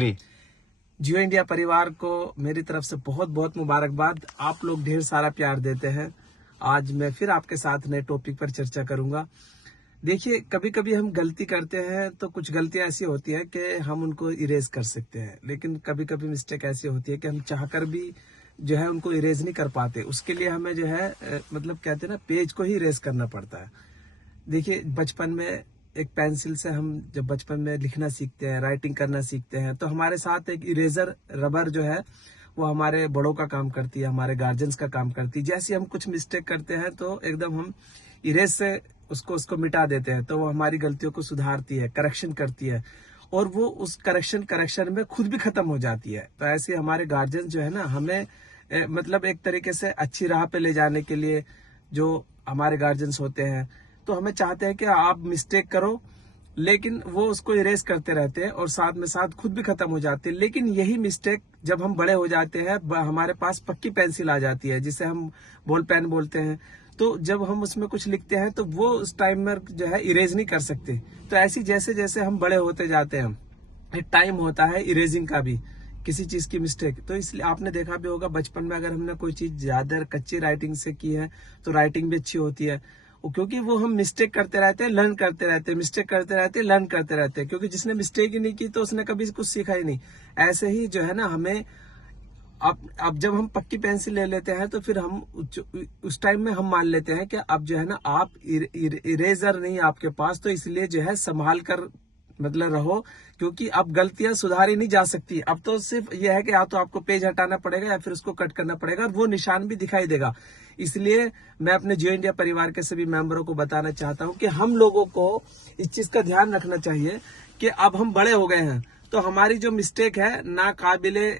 जियो India परिवार को मेरी तरफ से बहुत बहुत मुबारकबाद। आप लोग ढेर सारा प्यार देते हैं। आज मैं फिर आपके साथ नए टॉपिक पर चर्चा करूंगा। देखिए, कभी कभी हम गलती करते हैं तो कुछ गलतियां ऐसी होती हैं कि हम उनको इरेज कर सकते हैं, लेकिन कभी कभी मिस्टेक ऐसी होती है कि हम चाहकर भी जो है उनको इरेज नहीं कर पाते। उसके लिए हमें जो है मतलब कहते हैं ना, पेज को ही इरेज करना पड़ता है। देखिए, बचपन में एक पेंसिल से हम जब बचपन में लिखना सीखते हैं, राइटिंग करना सीखते हैं, तो हमारे साथ एक इरेजर रबर जो है वो हमारे बड़ों का काम करती है, हमारे गार्जियंस का काम करती है। जैसे हम कुछ मिस्टेक करते हैं तो एकदम हम इरेज से उसको मिटा देते हैं, तो वो हमारी गलतियों को सुधारती है, करेक्शन करती है, और वो उस करेक्शन में खुद भी खत्म हो जाती है। तो ऐसे हमारे गार्जियन जो है ना, हमें मतलब एक तरीके से अच्छी राह पे ले जाने के लिए जो हमारे गार्जियंस होते हैं, तो हमें चाहते हैं कि आप मिस्टेक करो, लेकिन वो उसको इरेज करते रहते हैं और साथ में साथ खुद भी खत्म हो जाते हैं। लेकिन यही मिस्टेक जब हम बड़े हो जाते हैं, हमारे पास पक्की पेंसिल आ जाती है जिसे हम बॉल पेन बोलते हैं, तो जब हम उसमें कुछ लिखते हैं तो वो उस टाइम में जो है इरेज नहीं कर सकते। तो ऐसी जैसे जैसे हम बड़े होते जाते हैं, एक टाइम होता है इरेजिंग का भी, किसी चीज की मिस्टेक। तो इसलिए आपने देखा भी होगा, बचपन में अगर हमने कोई चीज ज्यादा कच्ची राइटिंग से की है तो राइटिंग भी अच्छी होती है, क्योंकि वो हम मिस्टेक करते रहते हैं, लर्न करते रहते हैं, मिस्टेक करते रहते हैं, लर्न करते रहते हैं। क्योंकि जिसने मिस्टेक ही नहीं की तो उसने कभी कुछ सीखा ही नहीं। ऐसे ही जो है ना, हमें अब जब हम पक्की पेंसिल ले लेते हैं तो फिर हम उस टाइम में हम मान लेते हैं कि अब जो है ना, आप इरेजर नहीं आपके पास, तो इसलिए जो है संभाल कर मतलब रहो, क्योंकि अब गलतियां सुधारी नहीं जा सकती। अब तो सिर्फ यह है कि या तो आपको पेज हटाना पड़ेगा या फिर उसको कट करना पड़ेगा, और वो निशान भी दिखाई देगा। इसलिए मैं अपने जियो इंडिया परिवार के सभी मेंबरों को बताना चाहता हूं कि हम लोगों को इस चीज का ध्यान रखना चाहिए कि अब हम बड़े हो गए हैं, तो हमारी जो मिस्टेक है नाकाबिले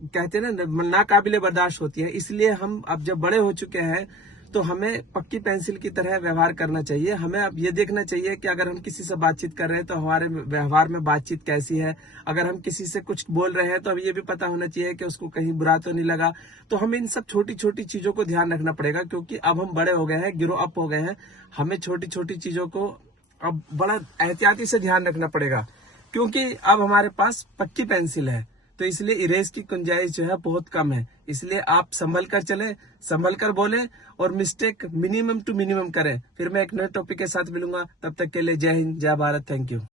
कहते हैं ना काबिले बर्दाश्त होती है। इसलिए हम अब जब बड़े हो चुके हैं तो हमें पक्की पेंसिल की तरह व्यवहार करना चाहिए। हमें अब ये देखना चाहिए कि अगर हम किसी से बातचीत कर रहे हैं तो हमारे व्यवहार में बातचीत कैसी है। अगर हम किसी से कुछ बोल रहे हैं तो अब ये भी पता होना चाहिए कि उसको कहीं बुरा तो नहीं लगा। तो हमें इन सब छोटी छोटी चीजों को ध्यान रखना पड़ेगा, क्योंकि अब हम बड़े हो गए हैं, ग्रो अप हो गए हैं। हमें छोटी छोटी चीजों को अब बड़ा एहतियाती से ध्यान रखना पड़ेगा, क्योंकि अब हमारे पास पक्की पेंसिल है। तो इसलिए इरेज की गुंजाइश जो है बहुत कम है। इसलिए आप संभल कर चले, संभल कर बोले, और मिस्टेक मिनिमम टू मिनिमम करें। फिर मैं एक नए टॉपिक के साथ मिलूंगा, तब तक के लिए जय हिंद, जय भारत, थैंक यू।